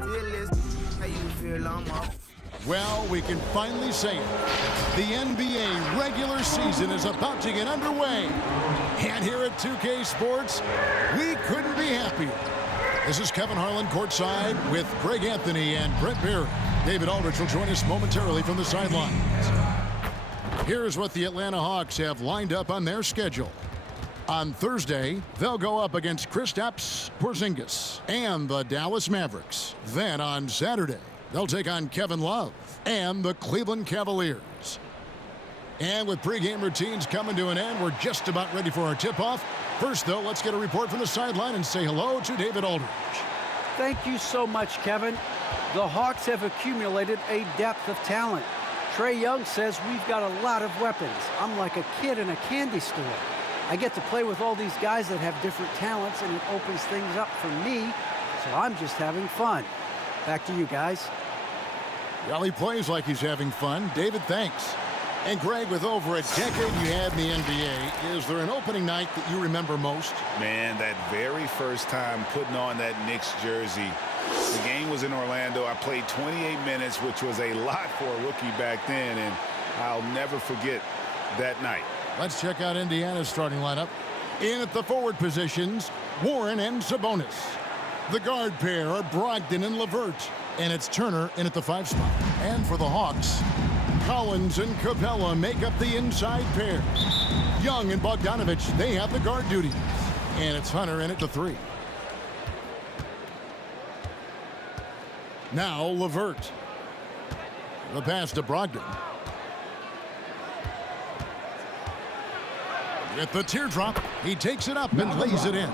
How you feel, I'm up? Well, we can finally say it. The NBA regular season is about to get underway. And here at 2K Sports, we couldn't be happier. This is Kevin Harlan courtside with Greg Anthony and Brett Barry. David Aldridge will join us momentarily from the sidelines. Here's what the Atlanta Hawks have lined up on their schedule. On Thursday, they'll go up against Kristaps Porzingis and the Dallas Mavericks. Then on Saturday, they'll take on Kevin Love and the Cleveland Cavaliers. And with pregame routines coming to an end, we're just about ready for our tip-off. First, though, let's get a report from the sideline and say hello to David Aldridge. Thank you so much, Kevin. The Hawks have accumulated a depth of talent. Trae Young says we've got a lot of weapons. I'm like a kid in a candy store. I get to play with all these guys that have different talents, and it opens things up for me, so I'm just having fun. Back to you guys. Well, he plays like he's having fun. David, thanks. And Greg, with over a decade you had in the NBA, is there an opening night that you remember most? Man, that very first time putting on that Knicks jersey. The game was in Orlando. I played 28 minutes, which was a lot for a rookie back then, and I'll never forget that night. Let's check out Indiana's starting lineup. In at the forward positions, Warren and Sabonis. The guard pair are Brogdon and LeVert. And it's Turner in at the 5 spot. And for the Hawks, Collins and Capella make up the inside pair. Young and Bogdanovich, they have the guard duties. And it's Hunter in at the 3. Now LeVert. The pass to Brogdon. With the teardrop, he takes it up and lays it in.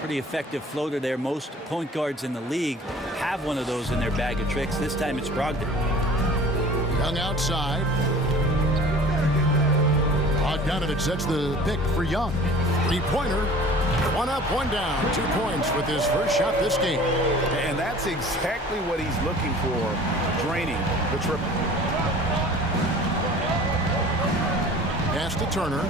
Pretty effective floater there. Most point guards in the league have one of those in their bag of tricks. This time it's Brogdon. Young outside. Bogdanovich sets the pick for Young. Three-pointer. One up, one down. 2 points with his first shot this game. And that's exactly what he's looking for, draining the triple. Pass to Turner.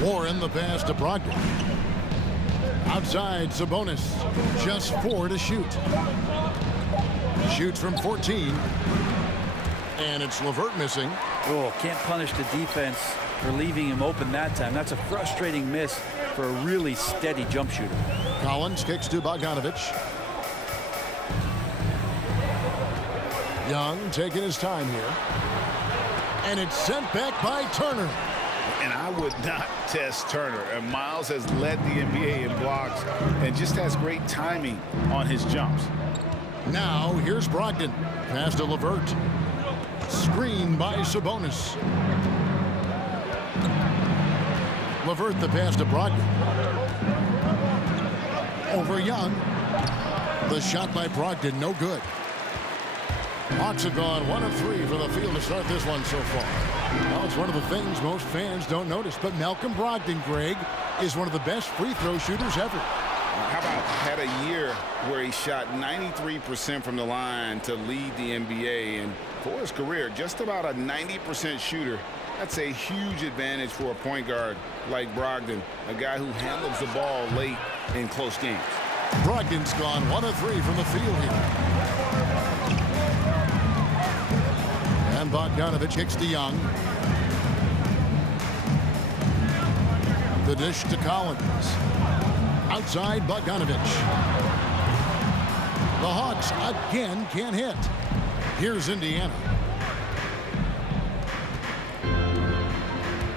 Warren the pass to Brogdon. Outside Sabonis. Just 4 to shoot. Shoots from 14. And it's LeVert missing. Oh, can't punish the defense for leaving him open that time. That's a frustrating miss for a really steady jump shooter. Collins kicks to Bogdanovich. Young taking his time here. And it's sent back by Turner. And I would not test Turner. And Miles has led the NBA in blocks and just has great timing on his jumps. Now here's Brogdon. Pass to LeVert. Screened by Sabonis. LeVert the pass to Brogdon. Over Young. The shot by Brogdon, no good. Hawks have gone 1 of 3 for the field to start this one so far. Well, it's one of the things most fans don't notice, but Malcolm Brogdon, Greg, is one of the best free throw shooters ever. How about had a year where he shot 93% from the line to lead the NBA, and for his career, just about a 90% shooter. That's a huge advantage for a point guard like Brogdon, a guy who handles the ball late in close games. Brogdon's gone 1 of 3 from the field here. And Bogdanovich kicks to Young. The dish to Collins. Outside Bogdanovich. The Hawks again can't hit. Here's Indiana.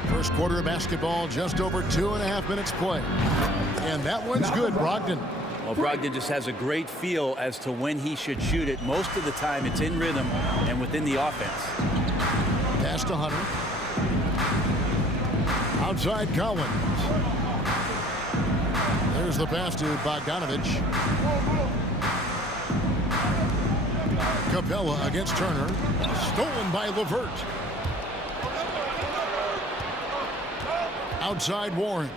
First quarter of basketball, just over 2.5 minutes play. And that one's good, Brogdon. Well, Brogdon just has a great feel as to when he should shoot it. Most of the time, it's in rhythm and within the offense. Pass to Hunter. Outside Collins. There's the pass to Bogdanovich. Capella against Turner. Stolen by LeVert. Outside Warren.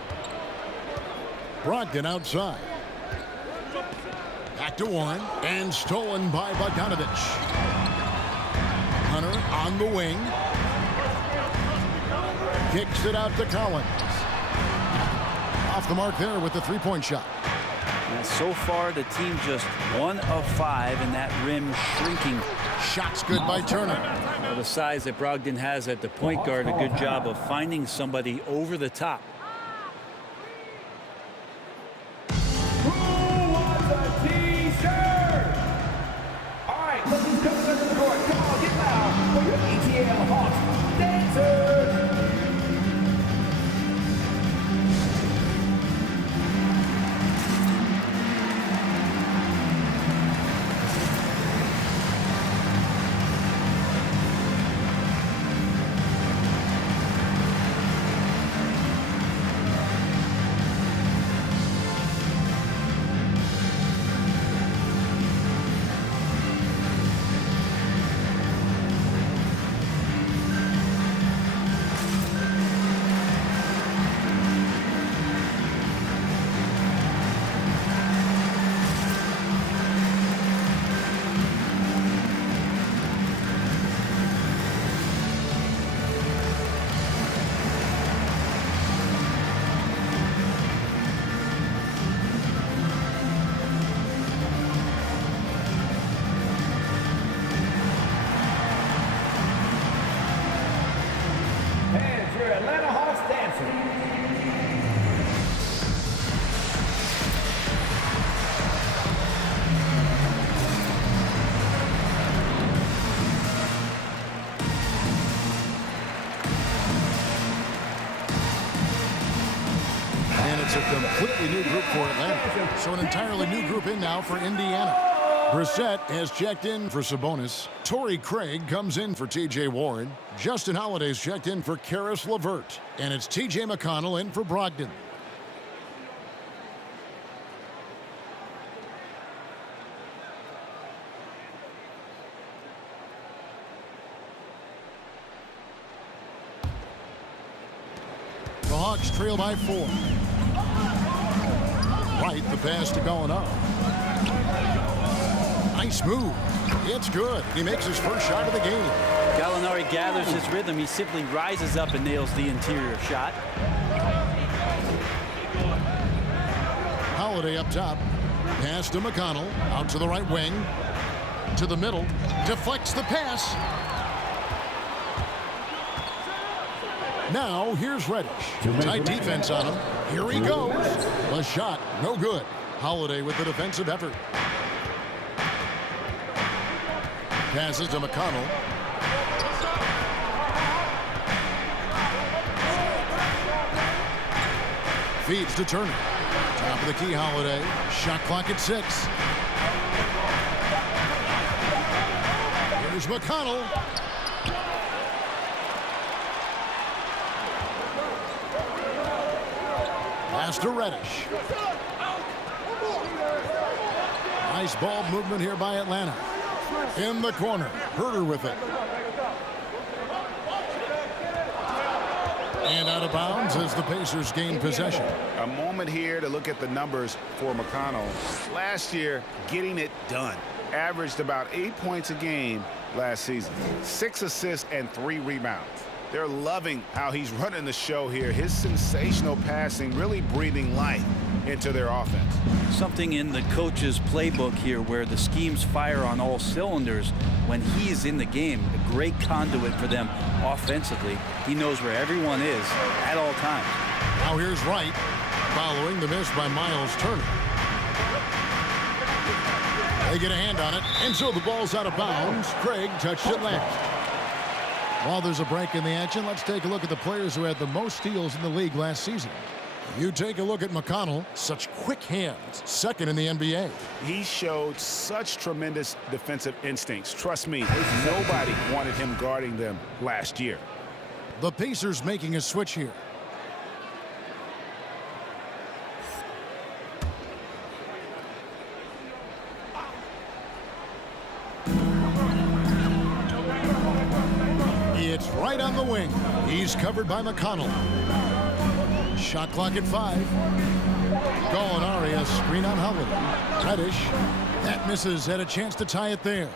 Brogdon outside. Back to Warren. And stolen by Bogdanovich. Hunter on the wing. Kicks it out to Collins. Off the mark there with the three-point shot. And so far, the team just 1 of 5 in that rim shrinking. Shot's good by Turner. Well, the size that Brogdon has at the point guard, a good job of finding somebody over the top. Who wants a t-shirt? All right, let's just come to the court. Come on, get loud for your ATL Hawks dancers. And your Atlanta Hawks dancer. And it's a completely new group for Atlanta. So an entirely new group in now for Indiana. Brissett has checked in for Sabonis. Torrey Craig comes in for T.J. Warren. Justin Holiday's checked in for Karis LeVert. And it's T.J. McConnell in for Brogdon. The Hawks trail by 4. Right, the pass to Gallinari. Nice move. It's good. He makes his first shot of the game. Gallinari gathers his rhythm. He simply rises up and nails the interior shot. Holiday up top. Pass to McConnell. Out to the right wing. To the middle. Deflects the pass. Now here's Reddish. Tight defense on him. Here he goes. A shot. No good. Holiday with the defensive effort. Passes to McConnell. Feeds to Turner. Top of the key, Holiday. Shot clock at 6. Here's McConnell. Pass to Reddish. Nice ball movement here by Atlanta. In the corner. Herter with it. And out of bounds as the Pacers gain possession. A moment here to look at the numbers for McConnell. Last year, getting it done. Averaged about 8 points a game last season. 6 assists and 3 rebounds. They're loving how he's running the show here. His sensational passing really breathing life into their offense. Something in the coach's playbook here where the schemes fire on all cylinders when he's in the game. A great conduit for them offensively. He knows where everyone is at all times. Now here's Wright following the miss by Miles Turner. They get a hand on it, and so the ball's out of bounds. Craig touched it last. While there's a break in the action, let's take a look at the players who had the most steals in the league last season. You take a look at McConnell, such quick hands, second in the NBA. He showed such tremendous defensive instincts. Trust me, nobody wanted him guarding them last year. The Pacers making a switch here. It's right on the wing. He's covered by McConnell. Shot clock at 5. Gallinari, a screen on Holiday. Reddish. That misses. Had a chance to tie it there.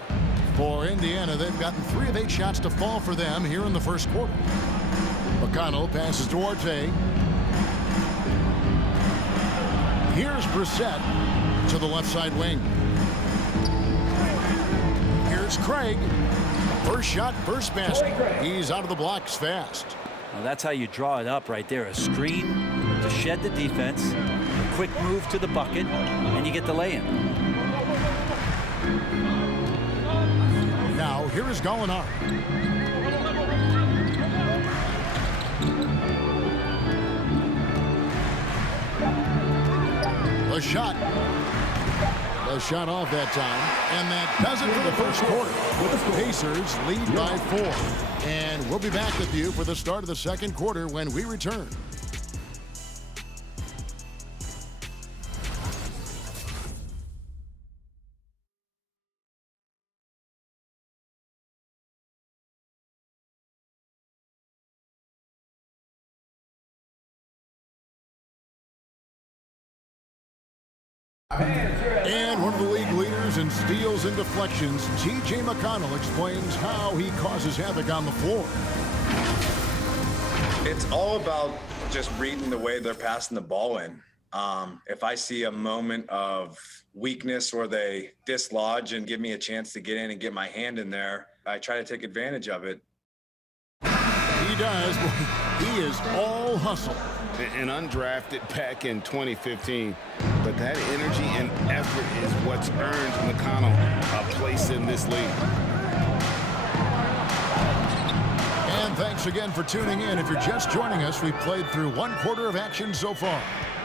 For Indiana, they've gotten 3 of 8 shots to fall for them here in the first quarter. McConnell passes to Arte. Here's Brissett to the left side wing. Here's Craig. First shot, first basket. He's out of the blocks fast. Well, that's how you draw it up right there. A screen to shed the defense, a quick move to the bucket, and you get the lay-in. Now, here is Gallinari. The shot. The shot off that time. And that does it for the first quarter. Pacers lead by 4. And we'll be back with you for the start of the second quarter when we return. And one of the league leaders in steals and deflections, T.J. McConnell, explains how he causes havoc on the floor. It's all about just reading the way they're passing the ball in. If I see a moment of weakness or they dislodge and give me a chance to get in and get my hand in there, I try to take advantage of it. He does. He is all hustle. An undrafted back in 2015, but that energy and effort is what's earned McConnell a place in this league. And thanks again for tuning in. If you're just joining us, we've played through one quarter of action so far.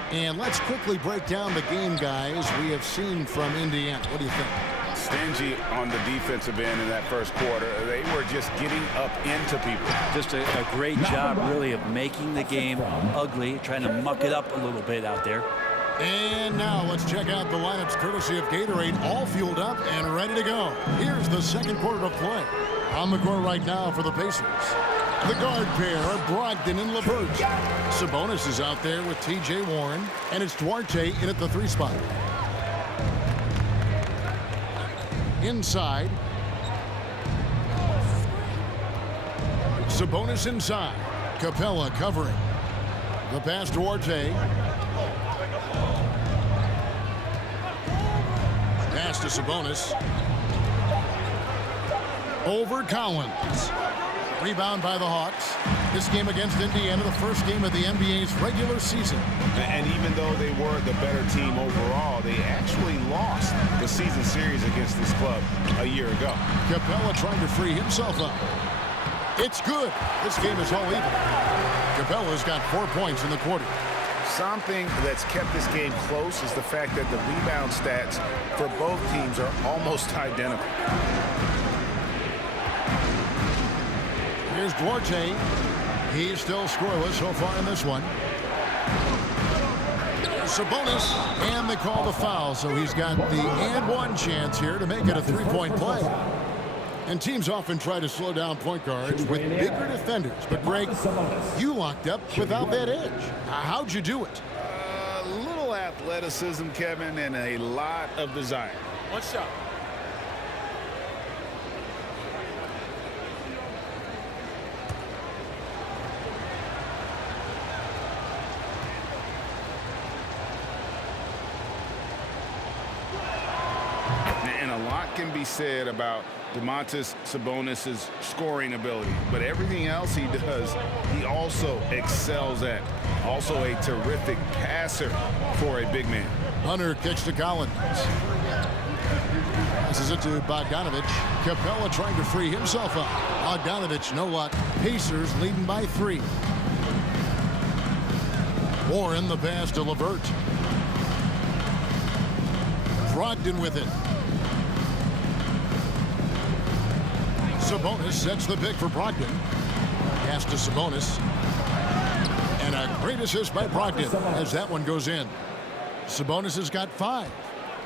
And let's quickly break down the game, guys, we have seen from Indiana. What do you think? Stingy on the defensive end in that first quarter. They were just getting up into people. Just a great job, really, of making the game ugly, trying to muck it up a little bit out there. And now let's check out the lineups courtesy of Gatorade, all fueled up and ready to go. Here's the second quarter of play. On the court right now for the Pacers. The guard pair are Brogdon and LeVert. Sabonis is out there with T.J. Warren, and it's Duarte in at the 3 spot. Inside. Sabonis inside. Capella covering. The pass to Duarte. Pass to Sabonis. Over Collins. Rebound by the Hawks. This game against Indiana, the first game of the NBA's regular season. And even though they were the better team overall, they actually lost the season series against this club a year ago. Capella trying to free himself up. It's good. This game is all even. Capella's got 4 points in the quarter. Something that's kept this game close is the fact that the rebound stats for both teams are almost identical. Here's Duarte. He's still scoreless so far in this one. Sabonis, and they call the foul, so he's got the and one chance here to make it a 3-point play. And teams often try to slow down point guards with bigger defenders. But, Greg, you locked up without that edge. How'd you do it? A little athleticism, Kevin, and a lot of desire. One shot. And a lot can be said about Domantas Sabonis' scoring ability, but everything else he does, he also excels at. Also a terrific passer for a big man. Hunter kicks to Collins. Passes it to Bogdanovich. Capella trying to free himself up. Bogdanovich, no luck. Pacers leading by 3. Warren the pass to LeVert. Brogdon with it. Sabonis sets the pick for Brogdon. Pass to Sabonis. And a great assist by Brogdon as that one goes in. Sabonis has got 5.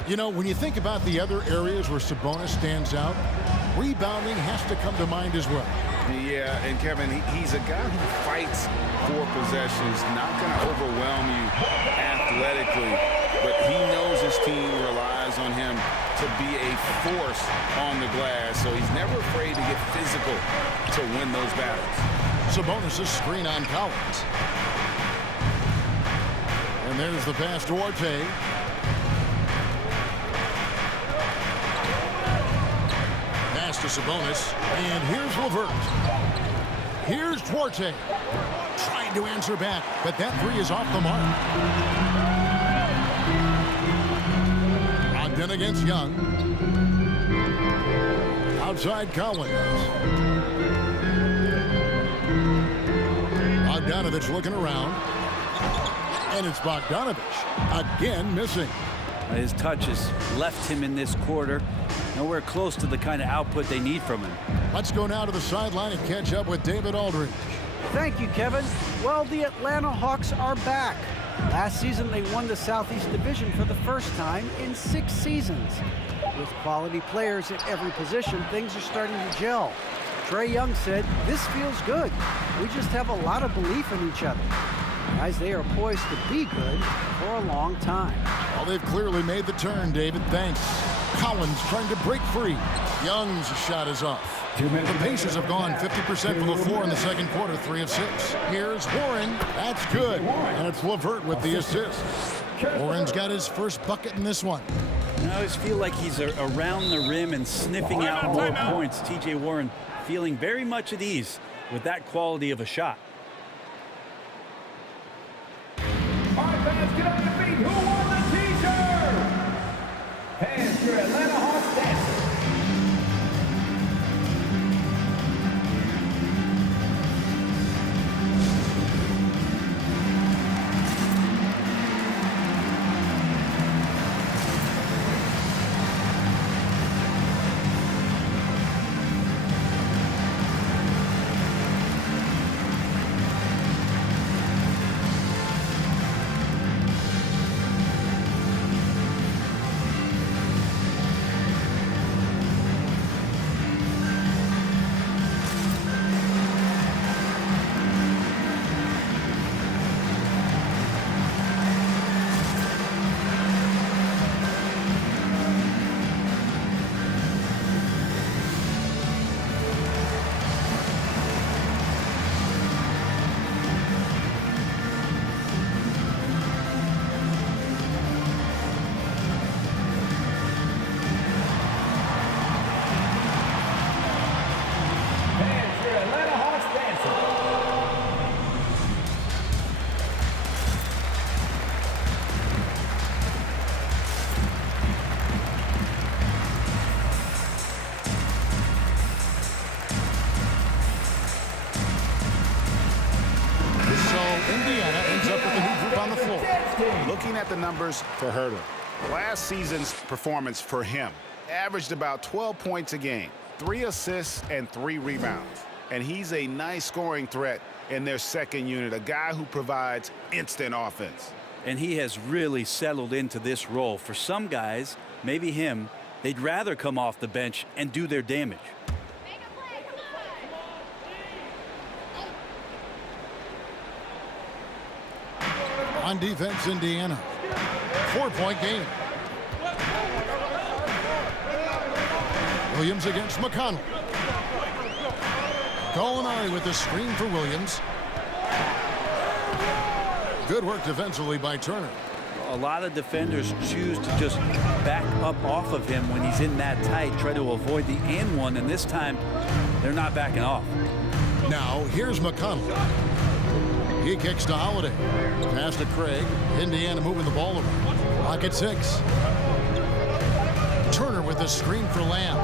You know, when you think about the other areas where Sabonis stands out, rebounding has to come to mind as well. Yeah, and Kevin, he's a guy who fights for possessions, not going to overwhelm you athletically, but he knows his team relies on him to be a force on the glass, so he's never afraid to get physical to win those battles. Sabonis' screen on Collins. And And there's the pass to Arte. Pass to Sabonis. And here's Levert. Here's Duarte. Trying to answer back, but that three is off the mark. Ogden against Young. Outside Collins. Bogdanovich looking around. And it's Bogdanovich again missing. His touch has left him in this quarter. Nowhere close to the kind of output they need from him. Let's go now to the sideline and catch up with David Aldridge. Thank you, Kevin. Well, the Atlanta Hawks are back. Last season, they won the Southeast Division for the first time in 6 seasons. With quality players at every position, things are starting to gel. Trae Young said, "This feels good. We just have a lot of belief in each other." Guys, they are poised to be good for a long time. Well, they've clearly made the turn, David. Thanks. Collins trying to break free. Young's shot is off. The Pacers have gone 50% from the floor in the second quarter, 3 of 6. Here's Warren. That's good. And it's Levert with the assist. Warren's got his first bucket in this one. I always feel like he's around the rim and sniffing out more points. T.J. Warren feeling very much at ease with that quality of a shot. All right, fans, get on your feet. Who won the T-shirt? Hands for Atlanta Hawks dancing. Looking at the numbers for Herter, last season's performance for him averaged about 12 points a game, 3 assists and 3 rebounds. And he's a nice scoring threat in their second unit, a guy who provides instant offense. And he has really settled into this role. For some guys, maybe him, they'd rather come off the bench and do their damage. On defense, Indiana. 4-point game. Williams against McConnell. Gallinari with the screen for Williams. Good work defensively by Turner. A lot of defenders choose to just back up off of him when he's in that tight, try to avoid the and one, and this time they're not backing off. Now here's McConnell. He kicks to Holiday. Pass to Craig. Indiana moving the ball around. Clock at 6. Turner with the screen for Lamb.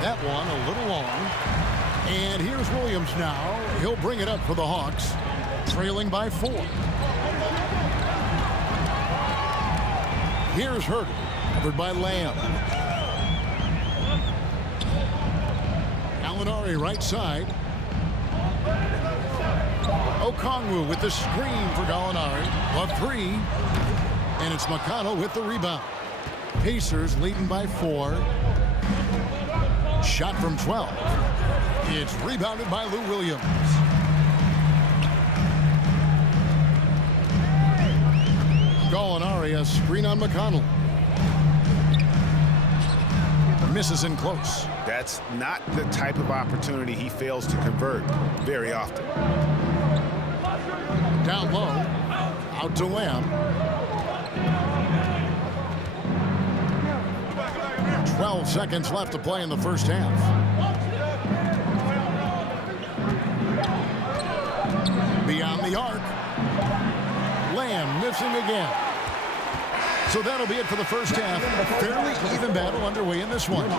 That one a little long. And here's Williams now. He'll bring it up for the Hawks. Trailing by 4. Here's Herter. Covered by Lamb. Gallinari right side. Okongwu with the screen for Gallinari. A 3. And it's McConnell with the rebound. Pacers leading by 4. Shot from 12. It's rebounded by Lou Williams. Gallinari, a screen on McConnell. Misses in close. That's not the type of opportunity he fails to convert very often. Down low. Out to Lamb. 12 seconds left to play in the first half. Beyond the arc. Lamb missing again. So that'll be it for the first half. Fairly even battle underway in this one.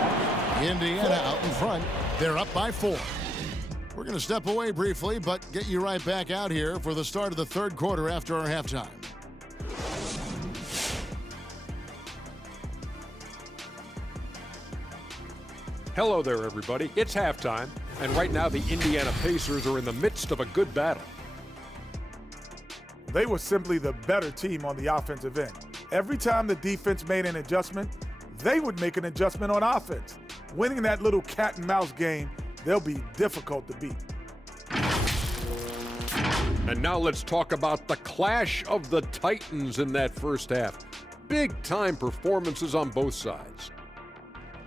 Indiana out in front. They're up by 4. We're going to step away briefly, but get you right back out here for the start of the third quarter after our halftime. Hello there, everybody. It's halftime, and right now the Indiana Pacers are in the midst of a good battle. They were simply the better team on the offensive end. Every time the defense made an adjustment, they would make an adjustment on offense. Winning that little cat and mouse game, they'll be difficult to beat. And now let's talk about the clash of the Titans in that first half. Big-time performances on both sides.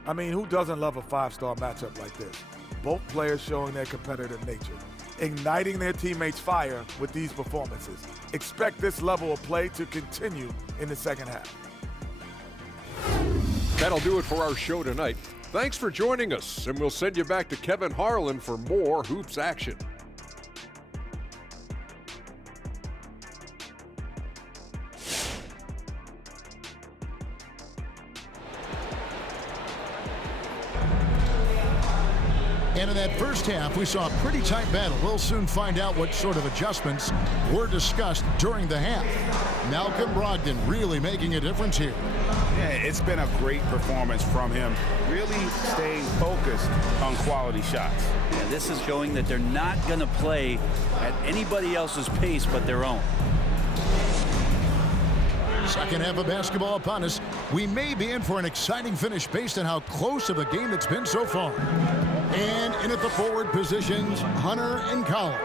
I mean, who doesn't love a five-star matchup like this? Both players showing their competitive nature, igniting their teammates' fire with these performances. Expect this level of play to continue in the second half. That'll do it for our show tonight. Thanks for joining us, and we'll send you back to Kevin Harlan for more Hoops action. And in that first half, we saw a pretty tight battle. We'll soon find out what sort of adjustments were discussed during the half. Malcolm Brogdon really making a difference here. Yeah, it's been a great performance from him. Really staying focused on quality shots. Yeah, this is showing that they're not going to play at anybody else's pace but their own. Second half of basketball upon us. We may be in for an exciting finish based on how close of a game it's been so far. And in at the forward positions, Hunter and Collins.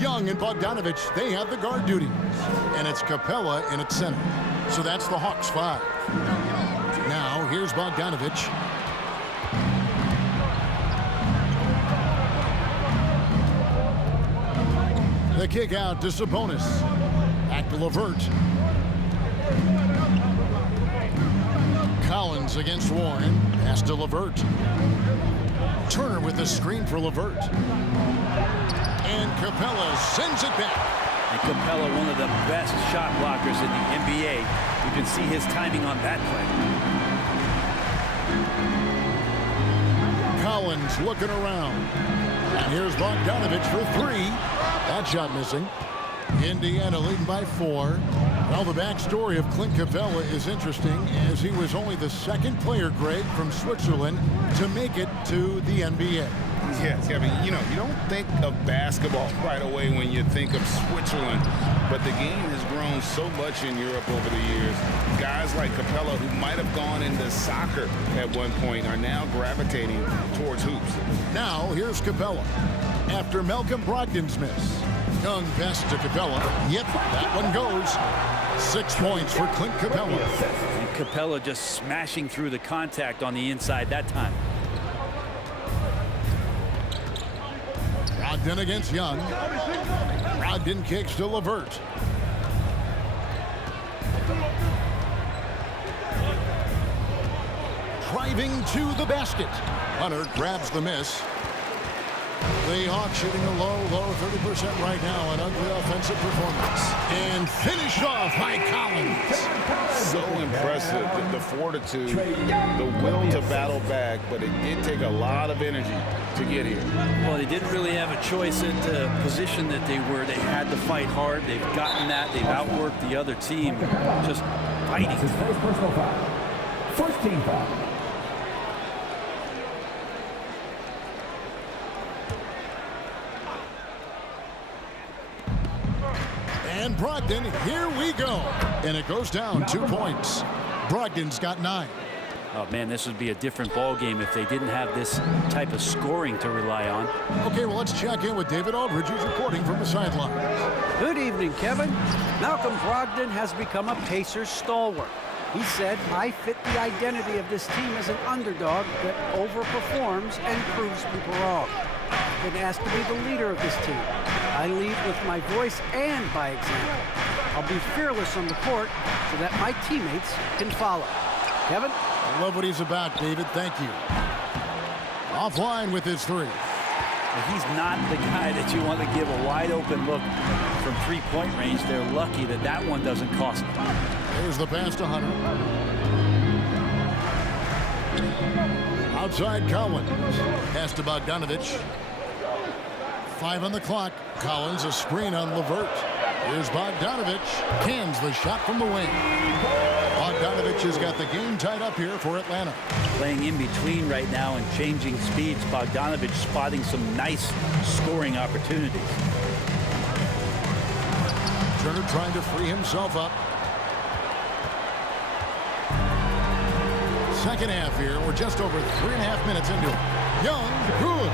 Young and Bogdanovich, they have the guard duties. And it's Capella in at center. So that's the Hawks 5. Now, here's Bogdanovich. The kick out to Sabonis. Back to LeVert. Collins against Warren. Pass to LeVert. Turner with the screen for LeVert. And Capella sends it back. And Capella, one of the best shot blockers in the NBA. You can see his timing on that play. Collins looking around. And here's Bogdanovich for 3. That shot missing. Indiana leading by 4. Well, the backstory of Clint Capella is interesting, as he was only the second player, Greg, from Switzerland to make it to the NBA. Yes, Kevin, you don't think of basketball right away when you think of Switzerland, but the game has grown so much in Europe over the years. Guys like Capella, who might have gone into soccer at one point, are now gravitating towards hoops. Now, here's Capella. After Malcolm Brogdon's miss. Young pass to Capella. Yep, that one goes. 6 points for Clint Capella. And Capella just smashing through the contact on the inside that time. Brogdon against Young. Brogdon kicks to LeVert. Driving to the basket. Hunter grabs the miss. The Hawks shooting a low 30% right now. An ugly offensive performance. And finished off by Collins. So impressive, the fortitude, the will to battle back, but it did take a lot of energy to get here. Well, they didn't really have a choice at the position that they were. They had to fight hard. They've gotten that. They've outworked the other team. Just fighting. His first personal foul. First team foul. And Brogdon, here we go. And it goes down 2 points. Brogdon's got 9. Oh, man, this would be a different ball game if they didn't have this type of scoring to rely on. Okay, well, let's check in with David Aldridge, who's reporting from the sideline. Good evening, Kevin. Malcolm Brogdon has become a Pacers stalwart. He said, I fit the identity of this team as an underdog that overperforms and proves people wrong. I've been asked to be the leader of this team. I lead with my voice and by example. I'll be fearless on the court so that my teammates can follow. Kevin? I love what he's about, David. Thank you. Offline with his three. He's not the guy that you want to give a wide open look from three-point range. They're lucky that that one doesn't cost them. Here's the pass to Hunter. Outside Collins. Pass to Bogdanovich. 5 on the clock. Collins a screen on LeVert. Here's Bogdanovich. Cans the shot from the wing. Bogdanovich has got the game tied up here for Atlanta. Playing in between right now and changing speeds. Bogdanovich spotting some nice scoring opportunities. Turner trying to free himself up. Second half here. We're just over 3.5 minutes into it. Young, good.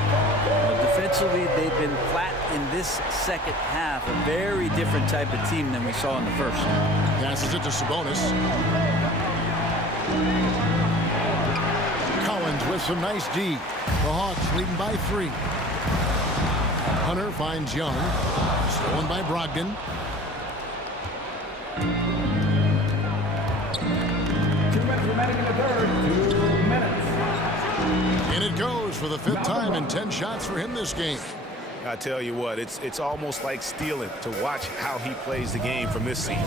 Defensively, they've been flat in this second half. A very different type of team than we saw in the first. Passes it to Sabonis. Collins with some nice D. The Hawks leading by 3. Hunter finds Young. Stolen by Brogdon. 2 minutes remaining in the third. 2 minutes. And it goes for the 5th time and 10 shots for him this game. I tell you what, it's almost like stealing to watch how he plays the game from this scene.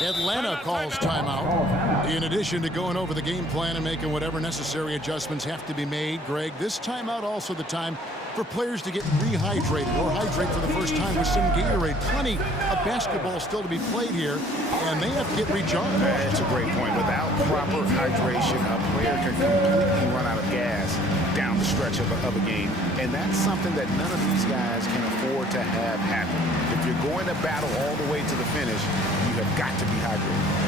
Atlanta calls timeout. In addition to going over the game plan and making whatever necessary adjustments have to be made, Greg, this timeout also the time for players to get rehydrated or hydrate for the first time with some Gatorade. Plenty of basketball still to be played here, and they have to get recharged. That's a great point. Without proper hydration, a player can completely run out of gas down the stretch of a game, and that's something that none of these guys can afford to have happen. If you're going to battle all the way to the finish, you have got to be hydrated.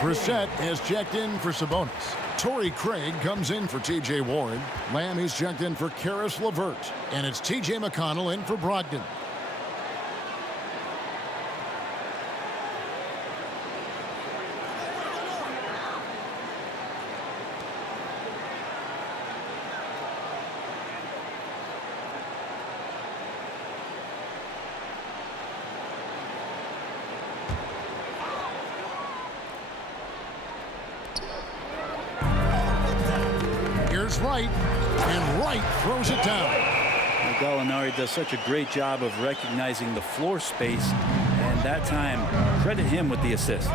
Brissett has checked in for Sabonis. Torrey Craig comes in for T.J. Warren. Lamb is checked in for Karis LeVert. And it's T.J. McConnell in for Brogdon. Right, and Wright throws it down. Gallinari does such a great job of recognizing the floor space, and that time, credit him with the assist.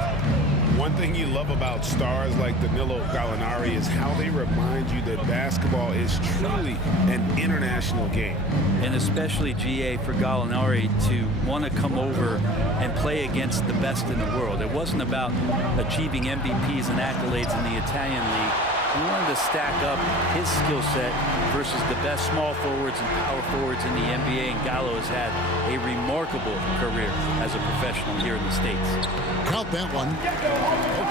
One thing you love about stars like Danilo Gallinari is how they remind you that basketball is truly an international game. And especially, GA, for Gallinari to want to come over and play against the best in the world. It wasn't about achieving MVPs and accolades in the Italian league. He wanted to stack up his skill set versus the best small forwards and power forwards in the NBA, and Gallo has had a remarkable career as a professional here in the States. Count that one.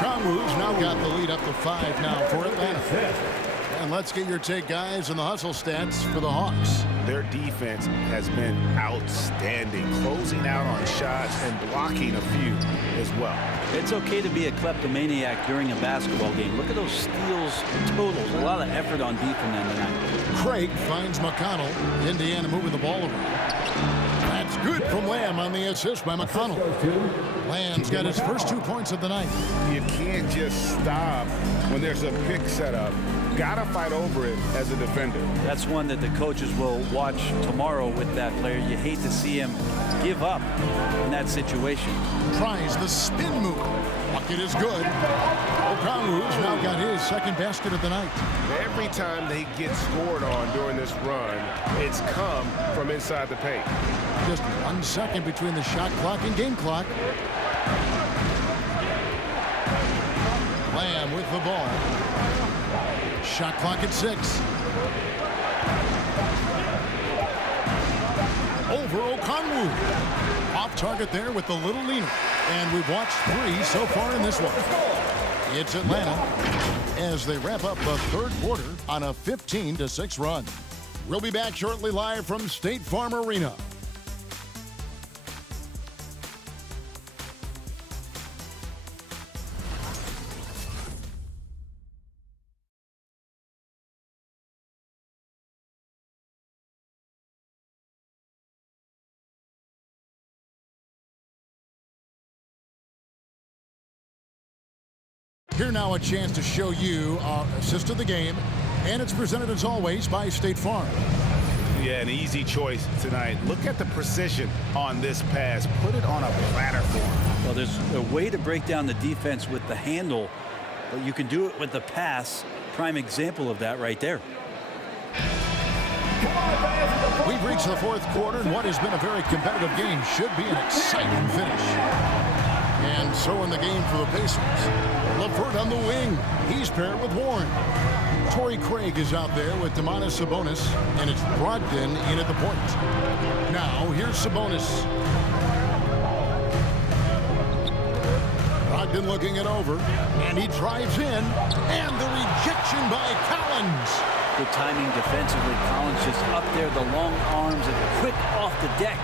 Okongwu's now got the lead up to 5 now for Atlanta. And let's get your take, guys, on the hustle stats for the Hawks. Their defense has been outstanding, closing out on shots and blocking a few as well. It's okay to be a kleptomaniac during a basketball game. Look at those steals totals. A lot of effort on D from them tonight. Craig finds McConnell. Indiana moving the ball over. That's good from Lamb on the assist by McConnell. Lamb's got his first 2 points of the night. You can't just stop when there's a pick set up got to fight over it as a defender. That's one that the coaches will watch tomorrow with that player. You hate to see him give up in that situation. Tries the spin move. Bucket is good. Okongwu's now got his second basket of the night. Every time they get scored on during this run, it's come from inside the paint. Just 1 second between the shot clock and game clock. Lamb with the ball. Shot clock at 6. Over Okongwu. Off target there with the little leaner. And we've watched 3 so far in this one. It's Atlanta as they wrap up the third quarter on a 15-6 run. We'll be back shortly live from State Farm Arena. Here now a chance to show you our assist of the game, and it's presented as always by State Farm. Yeah, an easy choice tonight. Look at the precision on this pass. Put it on a platter for him. Well, there's a way to break down the defense with the handle, but you can do it with the pass. Prime example of that right there. We've reached the fourth quarter, and what has been a very competitive game should be an exciting finish. And so in the game for the Pacers, LeVert on the wing. He's paired with Warren. Torrey Craig is out there with Domantas Sabonis, and it's Brogdon in at the point. Now, here's Sabonis. Brogdon looking it over, and he drives in, and the rejection by Collins. Good timing defensively. Collins just up there, the long arms, and quick off the deck.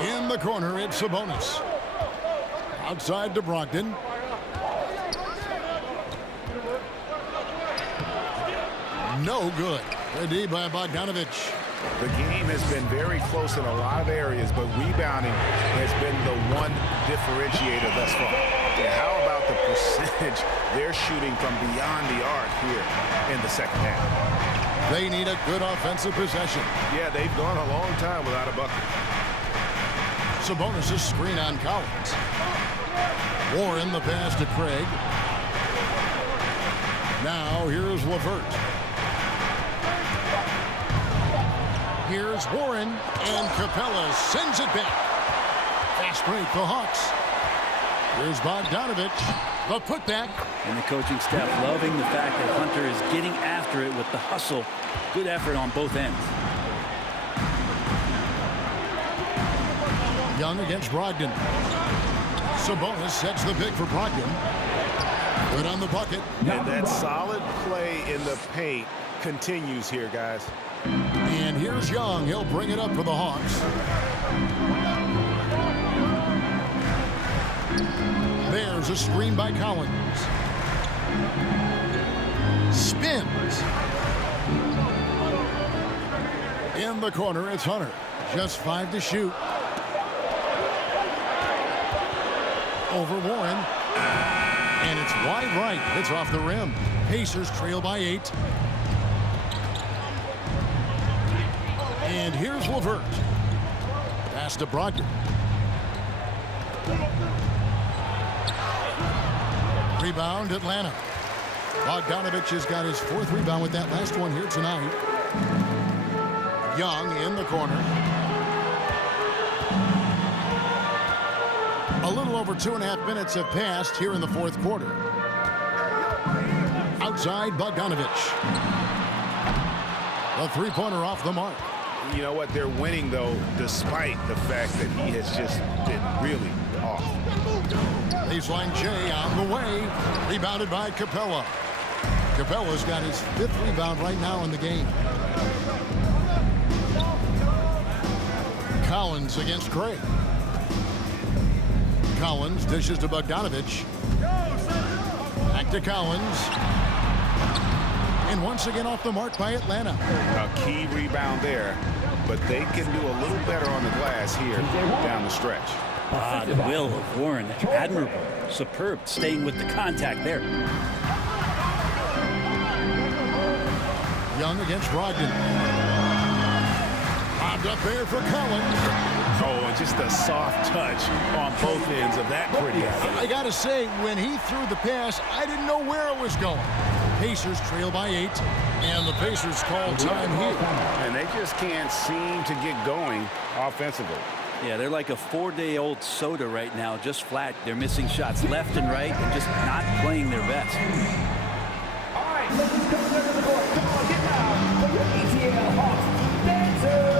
In the corner, it's Sabonis. Outside to Brogdon. No good. Ready by Bogdanovich. The game has been very close in a lot of areas, but rebounding has been the one differentiator thus far. And how about the percentage they're shooting from beyond the arc here in the second half? They need a good offensive possession. Yeah, they've gone a long time without a bucket. Sabonis' screen on Collins. Warren the pass to Craig. Now here's LeVert. Here's Warren, and Capella sends it back. Fast break, the Hawks. Here's Bogdanovich, the putback. And the coaching staff loving the fact that Hunter is getting after it with the hustle. Good effort on both ends. Young against Brogdon. Sabonis sets the pick for Brogdon. Good on the bucket. And that solid play in the paint continues here, guys. And here's Young. He'll bring it up for the Hawks. There's a screen by Collins. Spins. In the corner, it's Hunter. Just 5 to shoot. Over Warren. And it's wide right. It's off the rim. Pacers trail by 8. And here's LeVert. Pass to Brogdon. Rebound, Atlanta. Bogdanovich has got his 4th rebound with that last one here tonight. Young in the corner. A little over 2.5 minutes have passed here in the 4th quarter. Outside, Bogdanovich. The three-pointer off the mark. You know what? They're winning, though, despite the fact that he has just been really off. Baseline J on the way. Rebounded by Capella. Capella's got his 5th rebound right now in the game. Collins against Craig. Collins dishes to Bogdanovich. Back to Collins. And once again off the mark by Atlanta. A key rebound there, but they can do a little better on the glass here down the stretch. The will of Warren, admirable, superb, staying with the contact there. Young against Brogdon. Lobbed up there for Collins. Oh, and just a soft touch on both ends of that pretty athlete. I gotta say, when he threw the pass, I didn't know where it was going. Pacers trail by 8, and the Pacers call time here. And they just can't seem to get going offensively. Yeah, they're like a 4-day-old soda right now, just flat. They're missing shots left and right and just not playing their best. All right, let's just come to the court. Come on, get loud for your ATL Hawks dancers.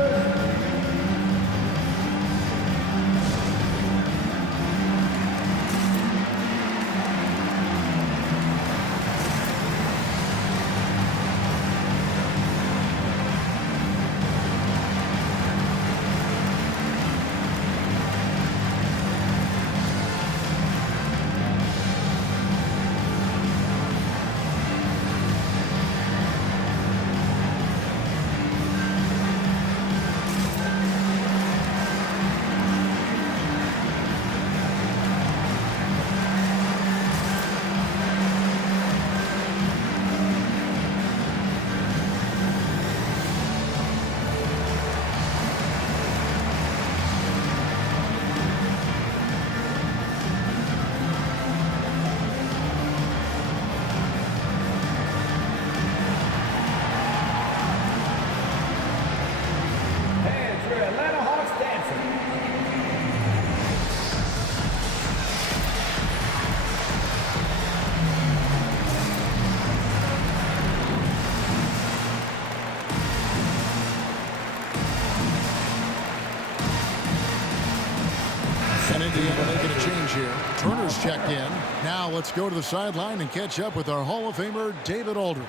And Indiana making a change here. Turner's checked in. Now let's go to the sideline and catch up with our Hall of Famer, David Aldridge.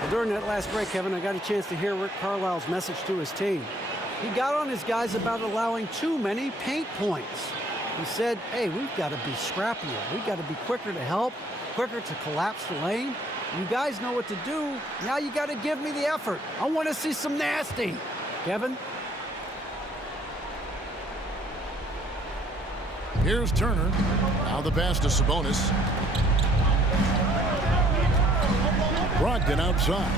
Well, during that last break, Kevin, I got a chance to hear Rick Carlisle's message to his team. He got on his guys about allowing too many paint points. He said, hey, we've got to be scrappier. We've got to be quicker to help, quicker to collapse the lane. You guys know what to do. Now you got to give me the effort. I want to see some nasty. Kevin? Here's Turner. Now the pass to Sabonis. Brogdon outside.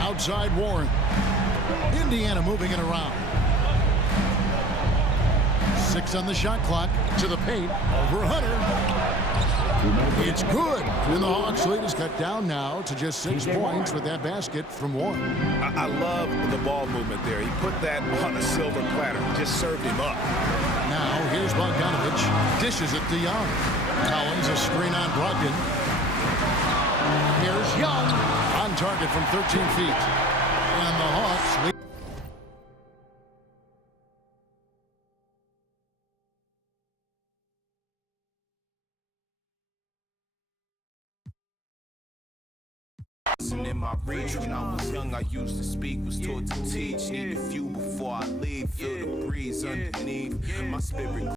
Outside Warren. Indiana moving it around. 6 on the shot clock. To the paint. Over Hunter. It's good. And the Hawks lead is cut down now to just 6 points with that basket from Warren. I love the ball movement there. He put that on a silver platter. Just served him up. Now here's Bogdanovich. Dishes it to Young. Collins a screen on Brogdon. Here's Young. On target from 13 feet. And the Hawks lead. In my reach, when I was young, I used to speak, was taught to teach. Need a few before I leave, feel the breeze underneath my spirit.